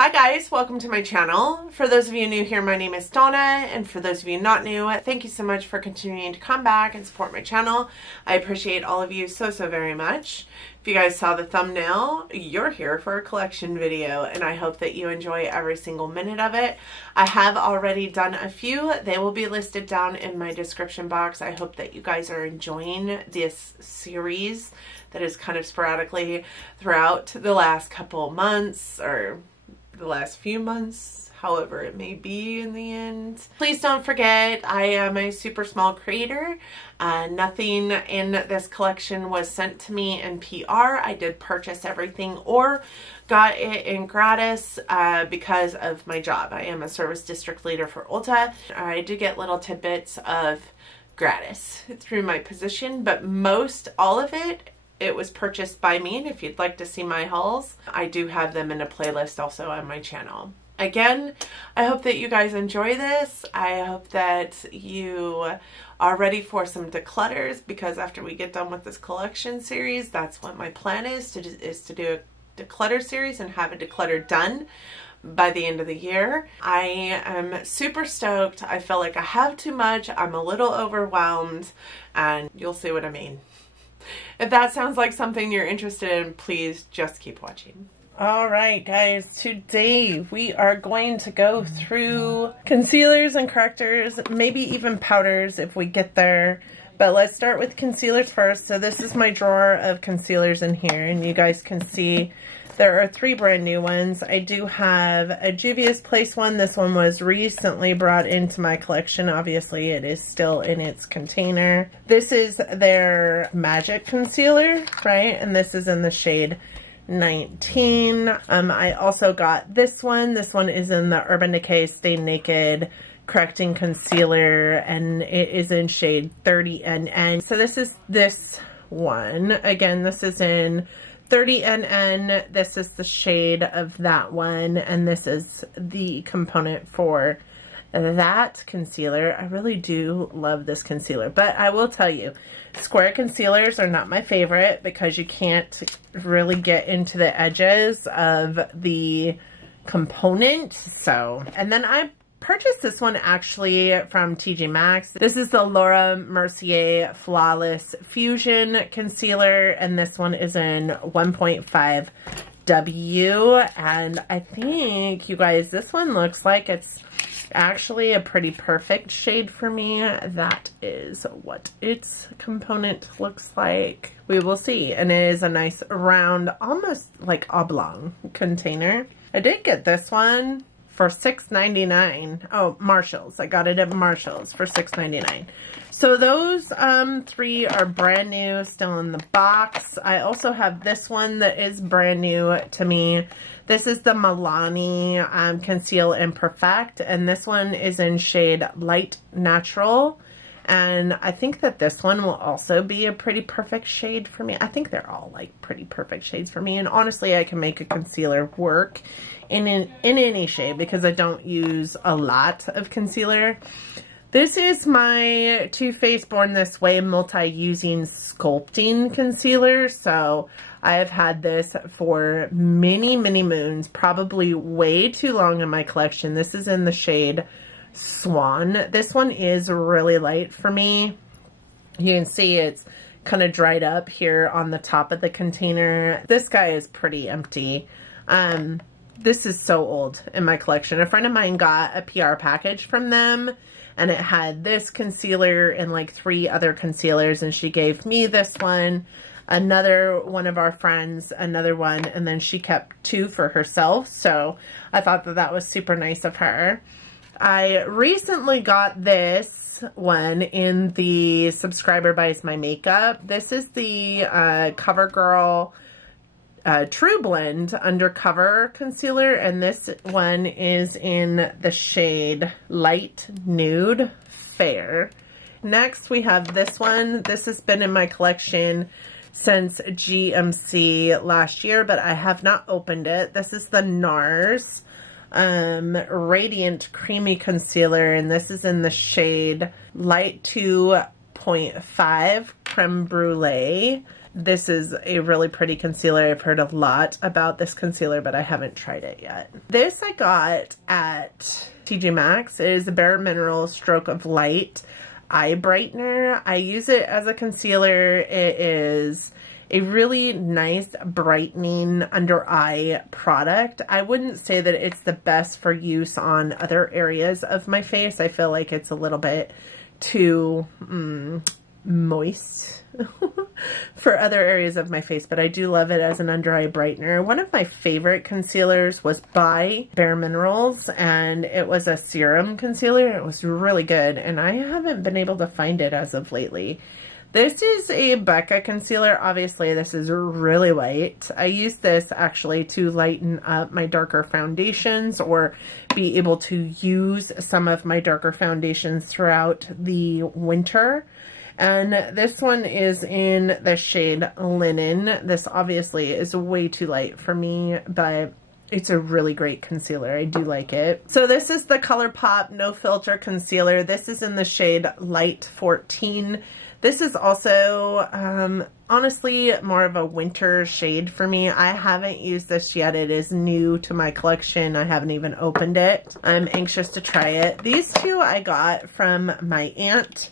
Hi guys, welcome to my channel. For those of you new here, my name is Donna, and for those of you not new, thank you so much for continuing to come back and support my channel. I appreciate all of you so very much. If you guys saw the thumbnail, you're here for a collection video, and I hope that you enjoy every single minute of it. I have already done a few. They will be listed down in my description box. I hope that you guys are enjoying this series that is kind of sporadically throughout the last couple months, or the last few months, however it may be in the end. Please don't forget, I am a super small creator. Nothing in this collection was sent to me in PR. I did purchase everything or got it in gratis because of my job. I am a service district leader for Ulta. I do get little tidbits of gratis through my position, but all of it was purchased by me, and if you'd like to see my hauls, I do have them in a playlist also on my channel. Again, I hope that you guys enjoy this. I hope that you are ready for some declutters, because after we get done with this collection series, that's what my plan is to do a declutter series and have a declutter done by the end of the year. I am super stoked. I feel like I have too much. I'm a little overwhelmed, and you'll see what I mean. If that sounds like something you're interested in, please just keep watching. Alright guys, today we are going to go through concealers and correctors, maybe even powders if we get there. But let's start with concealers first. So this is my drawer of concealers in here, and you guys can see there are 3 brand new ones. I do have a Juvia's Place one. This one was recently brought into my collection. Obviously, it is still in its container. This is their Magic Concealer, right? And this is in the shade 19. I also got this one. This one is in the Urban Decay Stay Naked Correcting Concealer, and it is in shade 30NN. So this is this one. Again, this is in 30NN. This is the shade of that one, and this is the component for that concealer. I really do love this concealer, but I will tell you, square concealers are not my favorite because you can't really get into the edges of the component. So, and then I purchased this one actually from TJ Maxx. This is the Laura Mercier Flawless Fusion Concealer, and this one is in 1.5 W, and I think, you guys, this one looks like it's actually a pretty perfect shade for me. That is what its component looks like. We will see. And it is a nice round, almost like oblong container. I did get this one for $6.99. Oh, Marshalls. I got it at Marshalls for $6.99. So those 3 are brand new, still in the box. I also have this one that is brand new to me. This is the Milani Conceal and Perfect, and this one is in shade Light Natural. And I think that this one will also be a pretty perfect shade for me. I think they're all like pretty perfect shades for me. And honestly, I can make a concealer work in any shade because I don't use a lot of concealer. This is my Too Faced Born This Way multi-using sculpting concealer. So I have had this for many moons, probably way too long in my collection. This is in the shade Swan. This one is really light for me. You can see it's kind of dried up here on the top of the container. This guy is pretty empty. This is so old in my collection. A friend of mine got a PR package from them, and it had this concealer and like 3 other concealers, and she gave me this one, another one of our friends another one, and then she kept 2 for herself. So I thought that that was super nice of her. I recently got this one in the Subscriber Buys My Makeup. This is the CoverGirl True Blend Undercover Concealer, and this one is in the shade Light Nude Fair. Next, we have this one. This has been in my collection since GMC last year, but I have not opened it. This is the NARS Radiant Creamy Concealer, and this is in the shade Light 2.5 Creme Brulee. This is a really pretty concealer. I've heard a lot about this concealer, but I haven't tried it yet. This I got at TJ Maxx. It is the Bare Minerals Stroke of Light Eye Brightener. I use it as a concealer. It is a really nice brightening under eye product. I wouldn't say that it's the best for use on other areas of my face. I feel like it's a little bit too moist for other areas of my face, but I do love it as an under eye brightener. One of my favorite concealers was by Bare Minerals, and it was a serum concealer. It was really good, and I haven't been able to find it as of lately. This is a Becca concealer. Obviously, this is really light. I use this actually to lighten up my darker foundations or be able to use some of my darker foundations throughout the winter. And this one is in the shade Linen. This obviously is way too light for me, but it's a really great concealer. I do like it. So this is the ColourPop No Filter Concealer. This is in the shade Light 14. This is also, honestly, more of a winter shade for me. I haven't used this yet. It is new to my collection. I haven't even opened it. I'm anxious to try it. These two I got from my aunt,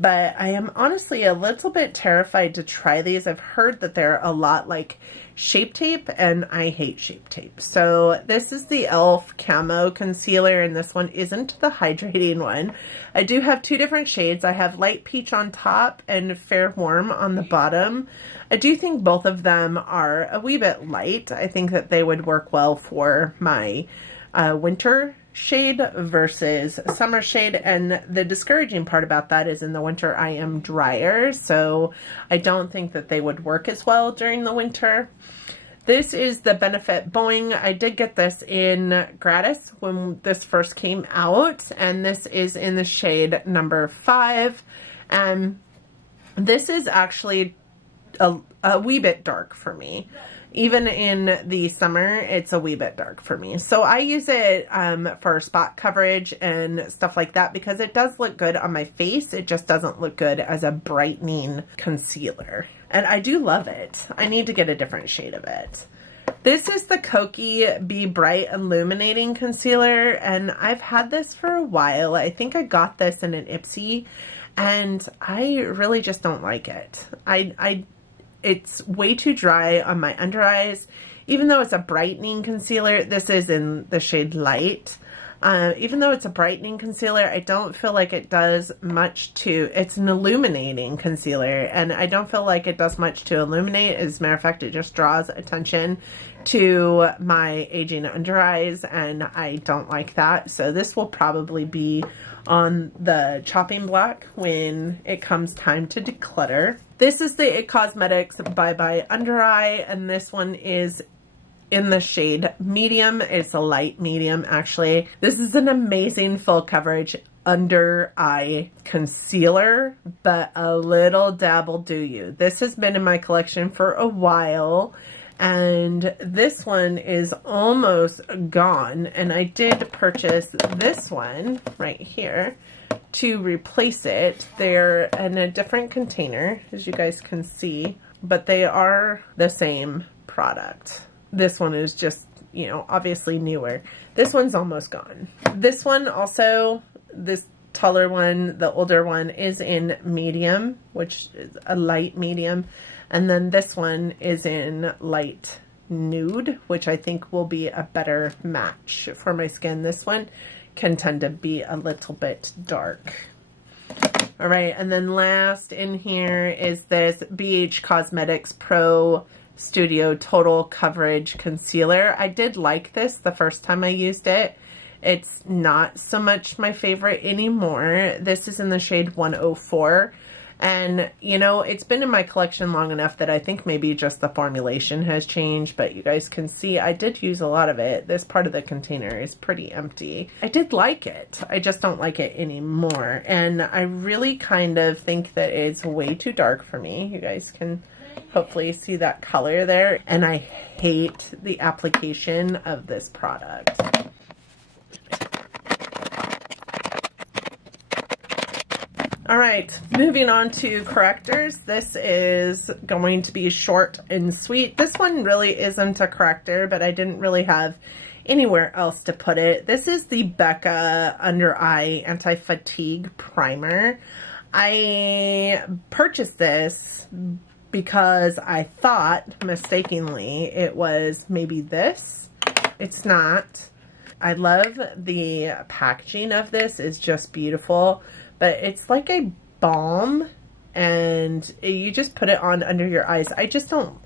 but I am honestly a little bit terrified to try these. I've heard that they're a lot like Shape Tape, and I hate Shape Tape. So this is the e.l.f. Camo Concealer, and this one isn't the hydrating one. I do have two different shades. I have Light Peach on top and Fair Warm on the bottom. I do think both of them are a wee bit light. I think that they would work well for my winter shade versus summer shade, and the discouraging part about that is in the winter I am drier, so I don't think that they would work as well during the winter. This is the Benefit Boing. I did get this in gratis when this first came out, and this is in the shade number 5, and this is actually a wee bit dark for me. Even in the summer, it's a wee bit dark for me. So I use it for spot coverage and stuff like that because it does look good on my face. It just doesn't look good as a brightening concealer. And I do love it. I need to get a different shade of it. This is the Kokie Be Bright Illuminating Concealer, and I've had this for a while. I think I got this in an Ipsy, and I really just don't like it. It's way too dry on my under eyes. Even though it's a brightening concealer, this is in the shade Light. Even though it's a brightening concealer, I don't feel like it does much to, it's an illuminating concealer, and I don't feel like it does much to illuminate. As a matter of fact, it just draws attention to my aging under eyes, and I don't like that. So this will probably be on the chopping block when it comes time to declutter. This is the IT Cosmetics Bye Bye Under Eye, and this one is in the shade Medium. It's a light medium, actually. This is an amazing full coverage under eye concealer, but a little dab will do you. This has been in my collection for a while, and this one is almost gone, and I did purchase this one right here to replace it. They're in a different container, as you guys can see, but they are the same product. This one is just, you know, obviously newer. This one's almost gone. This one also, this taller one, the older one, is in medium, which is a light medium. And then this one is in light nude, which I think will be a better match for my skin. This one can tend to be a little bit dark. All right, and then last in here is this BH Cosmetics Pro Studio Total Coverage Concealer. I did like this the first time I used it. It's not so much my favorite anymore. This is in the shade 104. And, you know, it's been in my collection long enough that I think maybe just the formulation has changed, but you guys can see I did use a lot of it. This part of the container is pretty empty. I did like it. I just don't like it anymore. And I really kind of think that it's way too dark for me. You guys can hopefully see that color there. And I hate the application of this product. All right, moving on to correctors. This is going to be short and sweet. This one really isn't a corrector, but I didn't really have anywhere else to put it. This is the Becca Under Eye Anti-Fatigue Primer. I purchased this because I thought mistakenly it was maybe this. It's not. I love the packaging of this. It's just beautiful. But it's like a balm, and you just put it on under your eyes. I just don't,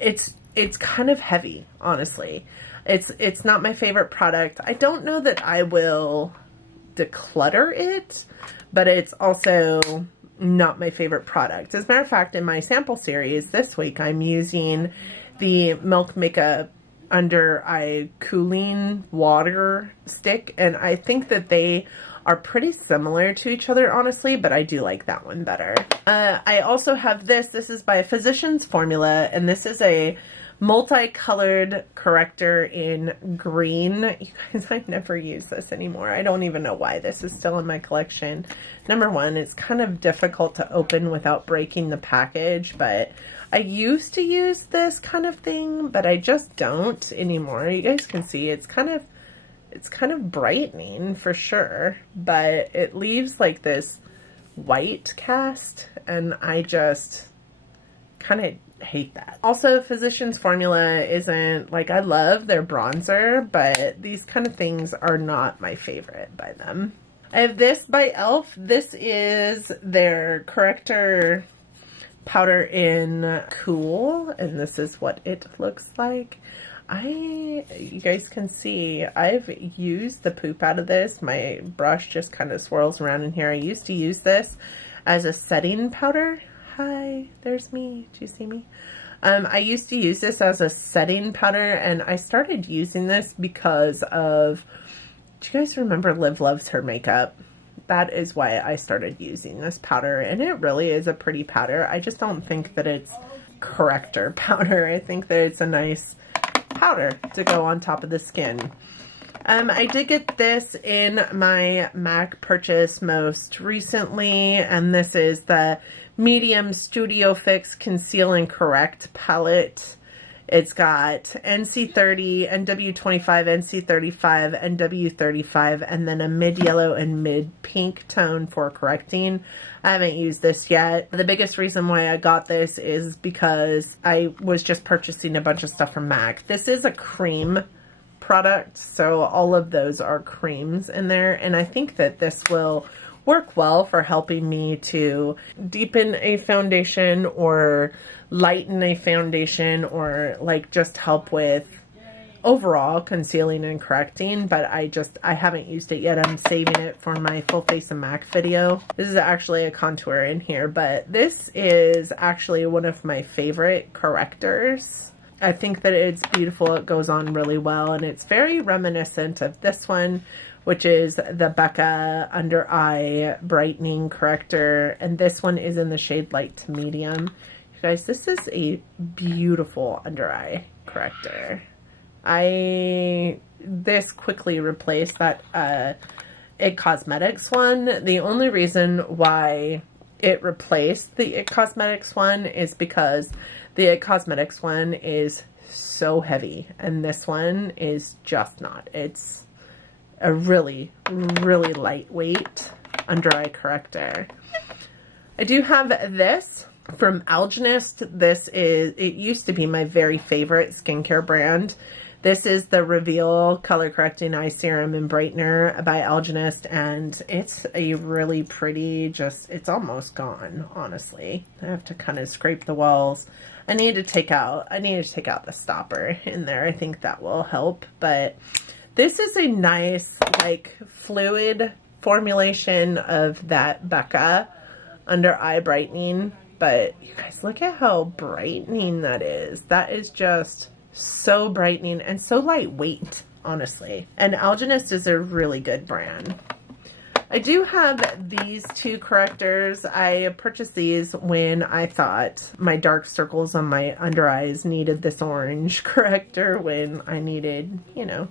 it's kind of heavy, honestly. It's not my favorite product. I don't know that I will declutter it, but it's also not my favorite product. As a matter of fact, in my sample series this week, I'm using the Milk Makeup Under Eye Cooling Water Stick, and I think that they are pretty similar to each other, honestly, but I do like that one better. I also have this. This is by Physicians Formula, and this is a multicolored corrector in green. You guys, I never use this anymore. I don't even know why this is still in my collection. Number one, it's kind of difficult to open without breaking the package, but I used to use this kind of thing, but I just don't anymore. You guys can see it's kind of brightening for sure, but it leaves like this white cast, and I just kind of hate that. Also, Physicians Formula isn't, like, I love their bronzer, but these kind of things are not my favorite by them. I have this by e.l.f. This is their corrector powder in Cool, and this is what it looks like. You guys can see, I've used the poop out of this. My brush just kind of swirls around in here. I used to use this as a setting powder. Hi, there's me. Do you see me? I used to use this as a setting powder, and I started using this because of, do you guys remember Liv Loves Her Makeup? That is why I started using this powder, and it really is a pretty powder. I just don't think that it's corrector powder. I think that it's a nice powder to go on top of the skin. I did get this in my MAC purchase most recently, and this is the Medium Studio Fix Conceal and Correct palette. It's got NC30, NW25, NC35, NW35, and then a mid-yellow and mid-pink tone for correcting. I haven't used this yet. The biggest reason why I got this is because I was just purchasing a bunch of stuff from MAC. This is a cream product, so all of those are creams in there, and I think that this will work well for helping me to deepen a foundation or lighten a foundation, or like just help with overall concealing and correcting, but I haven't used it yet. I'm saving it for my full face of MAC video. This is actually a contour in here, but this is actually one of my favorite correctors. I think that it's beautiful. It goes on really well, and it's very reminiscent of this one, which is the Becca Under Eye Brightening Corrector, and this one is in the shade light to medium. You guys, this is a beautiful under eye corrector. This quickly replaced that IT Cosmetics one. The only reason why it replaced the IT Cosmetics one is because the IT Cosmetics one is so heavy, and this one is just not. It's a really, really lightweight under eye corrector. I do have this from Algenist. It used to be my very favorite skincare brand. This is the Reveal Color Correcting Eye Serum and Brightener by Algenist, and it's a really pretty, it's almost gone, honestly. I have to kind of scrape the walls. I need to take out the stopper in there. I think that will help, but this is a nice, like, fluid formulation of that Becca Under Eye Brightening. But you guys, look at how brightening that is. That is just so brightening and so lightweight, honestly. And Algenist is a really good brand. I do have these two correctors. I purchased these when I thought my dark circles on my under eyes needed this orange corrector, when I needed, you know,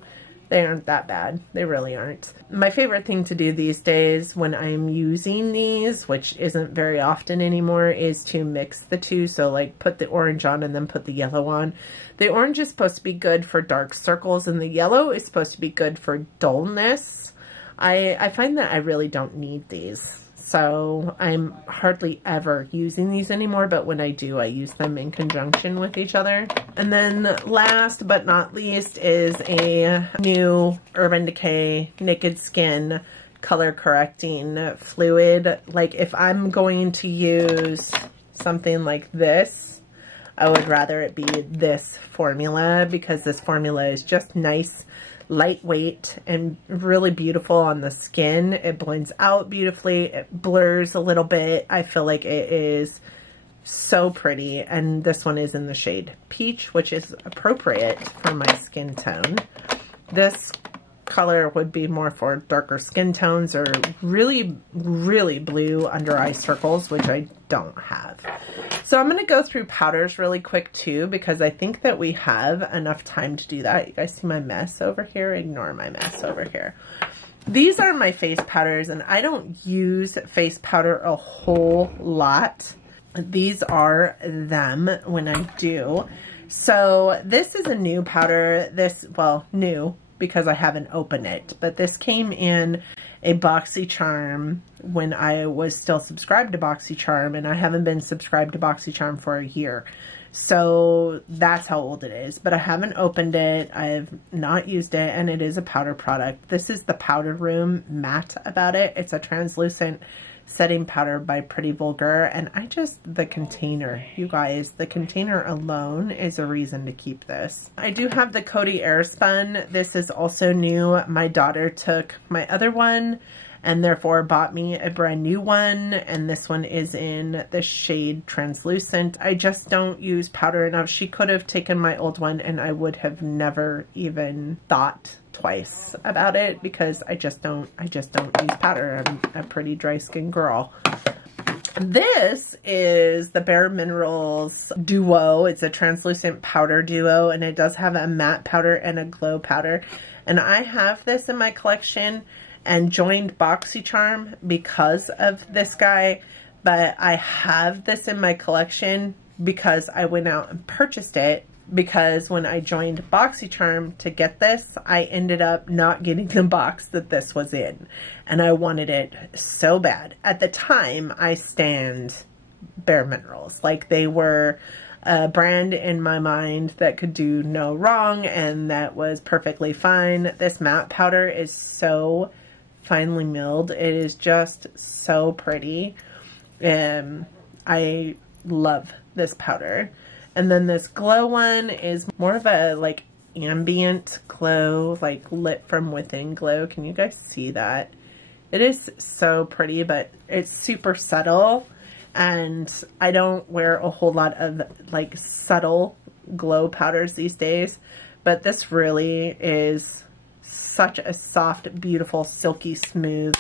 They aren't that bad. They really aren't. My favorite thing to do these days when I'm using these, which isn't very often anymore, is to mix the two. So like put the orange on and then put the yellow on. The orange is supposed to be good for dark circles and the yellow is supposed to be good for dullness. I find that I really don't need these. So I'm hardly ever using these anymore, but when I do, I use them in conjunction with each other. And then last but not least is a new Urban Decay Naked Skin color correcting fluid. Like if I'm going to use something like this, I would rather it be this formula because this formula is just nice, lightweight, and really beautiful on the skin. It blends out beautifully. It blurs a little bit. I feel like it is so pretty. And this one is in the shade Peach, which is appropriate for my skin tone. This color would be more for darker skin tones or really, really blue under eye circles, which I don't have. So I'm going to go through powders really quick too, because I think that we have enough time to do that. You guys see my mess over here? Ignore my mess over here. These are my face powders, and I don't use face powder a whole lot. These are them when I do. So this is a new powder. This, well, new because I haven't opened it, but this came in a BoxyCharm when I was still subscribed to BoxyCharm, and I haven't been subscribed to BoxyCharm for a year. So that's how old it is, but I haven't opened it. I've not used it, and it is a powder product. This is the Powder Room Matte About It. It's a translucent setting powder by Pretty Vulgar, and the container, you guys, the container alone is a reason to keep this. I do have the Coty Airspun. This is also new. My daughter took my other one and therefore bought me a brand new one, and this one is in the shade Translucent. I just don't use powder enough. She could have taken my old one and I would have never even thought twice about it because I just don't use powder. I'm a pretty dry skin girl. This is the Bare Minerals Duo. It's a translucent powder duo, and it does have a matte powder and a glow powder. And I have this in my collection and joined BoxyCharm because of this guy, but I have this in my collection because I went out and purchased it, because when I joined BoxyCharm to get this, I ended up not getting the box that this was in, and I wanted it so bad. At the time, I stanned Bare Minerals. Like, they were a brand in my mind that could do no wrong and that was perfectly fine. This matte powder is so finely milled. It is just so pretty. I love this powder. And then this glow one is more of a like ambient glow, like lit from within glow. Can you guys see that? It is so pretty, but it's super subtle. And I don't wear a whole lot of like subtle glow powders these days, but this really is such a soft, beautiful, silky smooth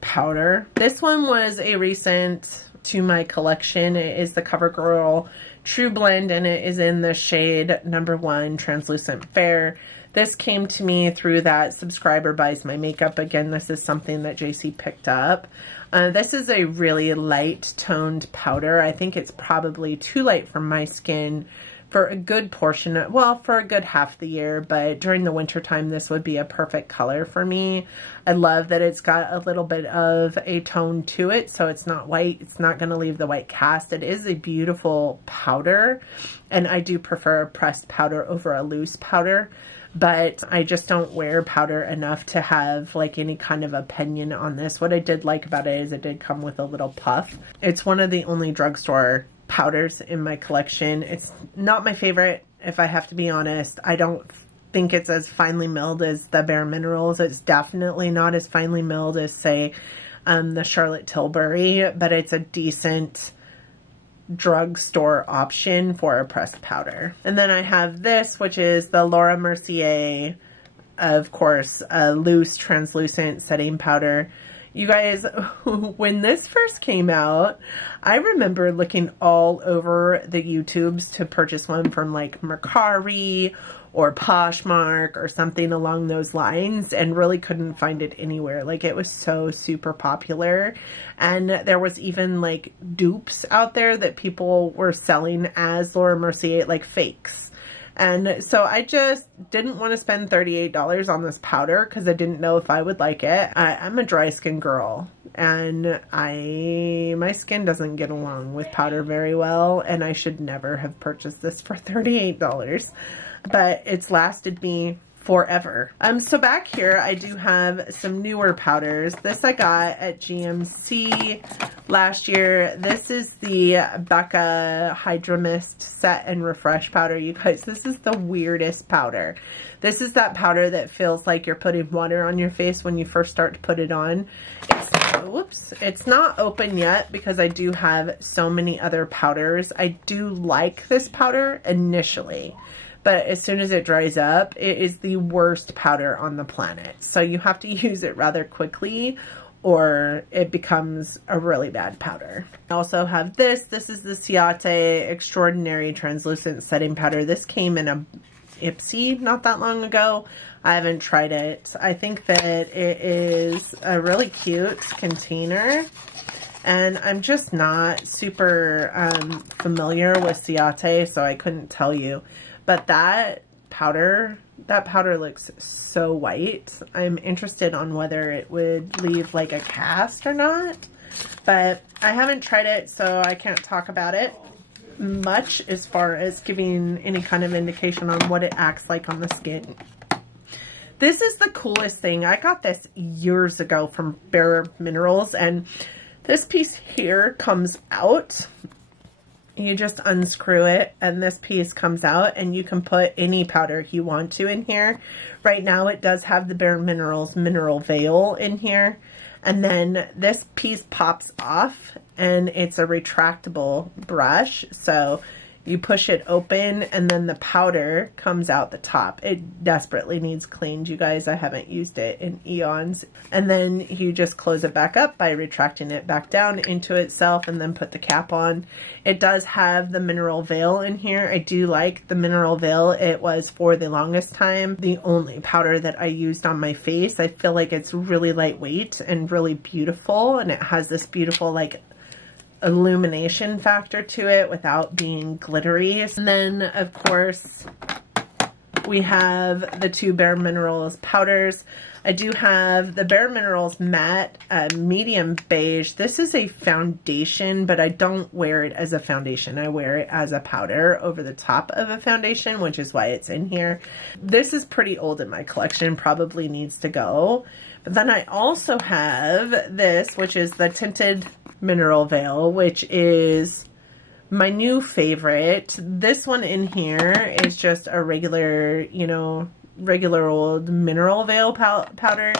powder. This one was a recent to my collection. It is the CoverGirl True Blend, and it is in the shade number 1 Translucent Fair. This came to me through that Subscriber Buys My Makeup. Again, this is something that JC picked up. This is a really light toned powder. I think it's probably too light for my skin for a good portion of, well, for a good half the year, but during the winter time, this would be a perfect color for me. I love that it's got a little bit of a tone to it, so it's not white. It's not going to leave the white cast. It is a beautiful powder, and I do prefer a pressed powder over a loose powder, but I just don't wear powder enough to have like any kind of opinion on this. What I did like about it is it did come with a little puff. It's one of the only drugstore powders in my collection. It's not my favorite, if I have to be honest. I don't think it's as finely milled as the Bare Minerals. It's definitely not as finely milled as, say, the Charlotte Tilbury, but it's a decent drugstore option for a pressed powder. And then I have this, which is the Laura Mercier, of course, a loose translucent setting powder. You guys, when this first came out, I remember looking all over the YouTubes to purchase one from like Mercari or Poshmark or something along those lines, and really couldn't find it anywhere. Like, it was so super popular, and there was even like dupes out there that people were selling as Laura Mercier, like fakes. And so I just didn't want to spend $38 on this powder because I didn't know if I would like it. I'm a dry skin girl, and my skin doesn't get along with powder very well, and I should never have purchased this for $38. But it's lasted me forever. So back here I do have some newer powders. This I got at GMC last year. This is the Becca Hydra Mist Set and Refresh powder. You guys, this is the weirdest powder. This is that powder that feels like you're putting water on your face when you first start to put it on. It's not open yet because I do have so many other powders. I do like this powder initially, but as soon as it dries up, it is the worst powder on the planet. So you have to use it rather quickly or it becomes a really bad powder. I also have this. This is the Ciate Extraordinary Translucent Setting Powder. This came in a Ipsy not that long ago. I haven't tried it. I think that it is a really cute container, and I'm just not super familiar with Ciate, so I couldn't tell you. But that powder looks so white. I'm interested on whether it would leave like a cast or not, but I haven't tried it, so I can't talk about it much as far as giving any kind of indication on what it acts like on the skin. This is the coolest thing. I got this years ago from Bare Minerals, and this piece here comes out. You just unscrew it and this piece comes out, and you can put any powder you want to in here. Right now it does have the Bare Minerals Mineral Veil in here, and then this piece pops off and it's a retractable brush, so you push it open and then the powder comes out the top. It desperately needs cleaned, you guys. I haven't used it in eons. And then you just close it back up by retracting it back down into itself and then put the cap on. It does have the Mineral Veil in here. I do like the Mineral Veil. It was, for the longest time, the only powder that I used on my face. I feel like it's really lightweight and really beautiful, and it has this beautiful like illumination factor to it without being glittery. And then of course we have the two Bare Minerals powders. I do have the Bare Minerals Matte Medium Beige. This is a foundation, but I don't wear it as a foundation. I wear it as a powder over the top of a foundation, which is why it's in here. This is pretty old in my collection, probably needs to go. But then I also have this, which is the Tinted Mineral Veil, which is my new favorite. This one in here is just a regular, you know, regular old Mineral Veil powder.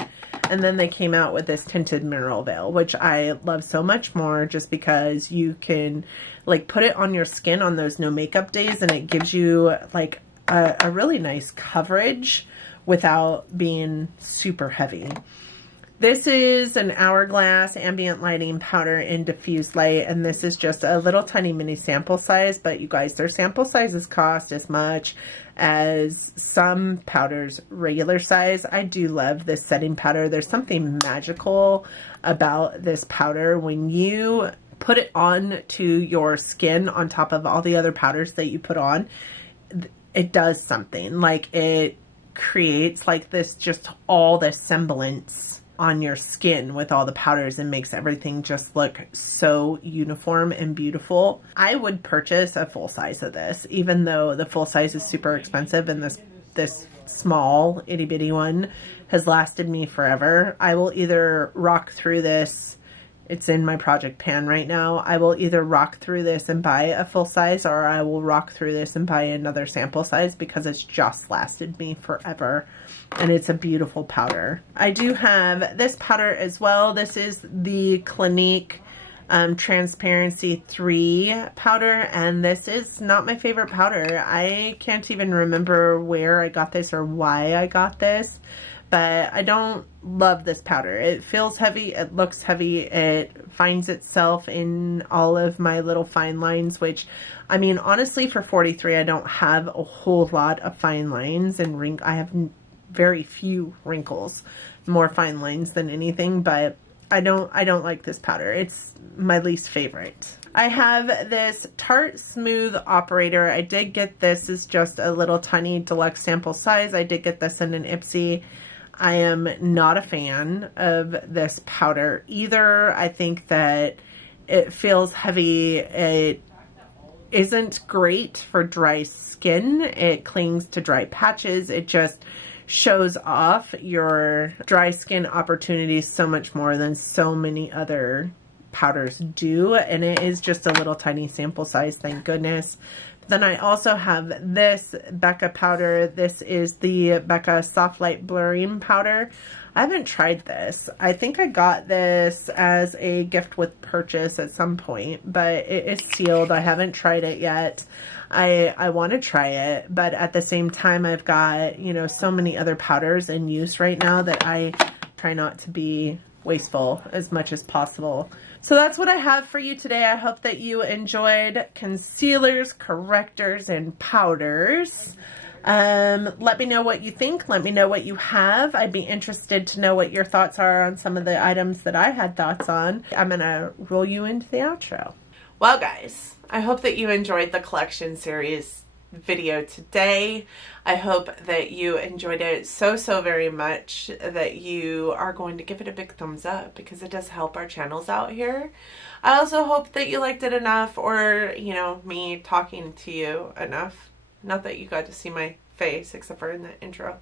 And then they came out with this Tinted Mineral Veil, which I love so much more, just because you can like put it on your skin on those no makeup days, and it gives you like a really nice coverage without being super heavy. This is an Hourglass Ambient Lighting Powder in Diffuse Light, and this is just a little tiny mini sample size, but you guys, their sample sizes cost as much as some powders regular size. I do love this setting powder. There's something magical about this powder. When you put it on to your skin on top of all the other powders that you put on, it does something. Like, it creates like this, just all this semblance on your skin with all the powders, and makes everything just look so uniform and beautiful. I would purchase a full size of this, even though the full size is super expensive, and this small itty bitty one has lasted me forever. I will either rock through this. It's in my project pan right now. I will either rock through this and buy a full size, or I will rock through this and buy another sample size, because it's just lasted me forever. And it's a beautiful powder. I do have this powder as well. This is the Clinique Transparency 3 powder, and this is not my favorite powder. I can't even remember where I got this or why I got this, but I don't love this powder. It feels heavy, it looks heavy, it finds itself in all of my little fine lines, which, I mean, honestly, for 43, I don't have a whole lot of fine lines, and I have very few wrinkles, more fine lines than anything, but I don't like this powder. It's my least favorite. I have this Tarte Smooth Operator. I did get this as just a little tiny deluxe sample size. I did get this in an Ipsy. I am not a fan of this powder either. I think that it feels heavy. It isn't great for dry skin. It clings to dry patches. It just shows off your dry skin opportunities so much more than so many other powders do, and it is just a little tiny sample size, thank goodness. Then I also have this Becca powder. This is the Becca Soft Light Blurring Powder. I haven't tried this. I think I got this as a gift with purchase at some point, but it is sealed. I haven't tried it yet. I want to try it, but at the same time, I've got, you know, so many other powders in use right now that I try not to be wasteful as much as possible. So that's what I have for you today. I hope that you enjoyed concealers, correctors, and powders. Let me know what you think. Let me know what you have. I'd be interested to know what your thoughts are on some of the items that I had thoughts on. I'm going to roll you into the outro. Well, guys, I hope that you enjoyed the collection series video today. I hope that you enjoyed it so very much, that you are going to give it a big thumbs up, because it does help our channels out here. I also hope that you liked it enough, or, you know, me talking to you enough. Not that you got to see my face, except for in the intro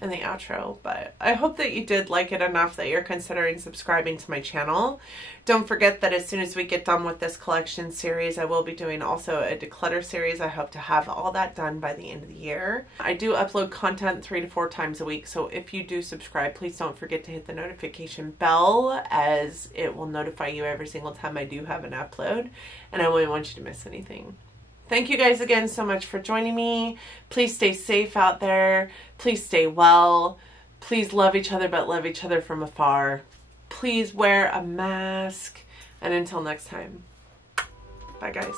and the outro, but I hope that you did like it enough that you're considering subscribing to my channel. Don't forget that as soon as we get done with this collection series, I will be doing also a declutter series. I hope to have all that done by the end of the year. I do upload content 3 to 4 times a week, so if you do subscribe, please don't forget to hit the notification bell, as it will notify you every single time I do have an upload, and I wouldn't want you to miss anything. Thank you guys again so much for joining me. Please stay safe out there. Please stay well. Please love each other, but love each other from afar. Please wear a mask. And until next time, bye guys.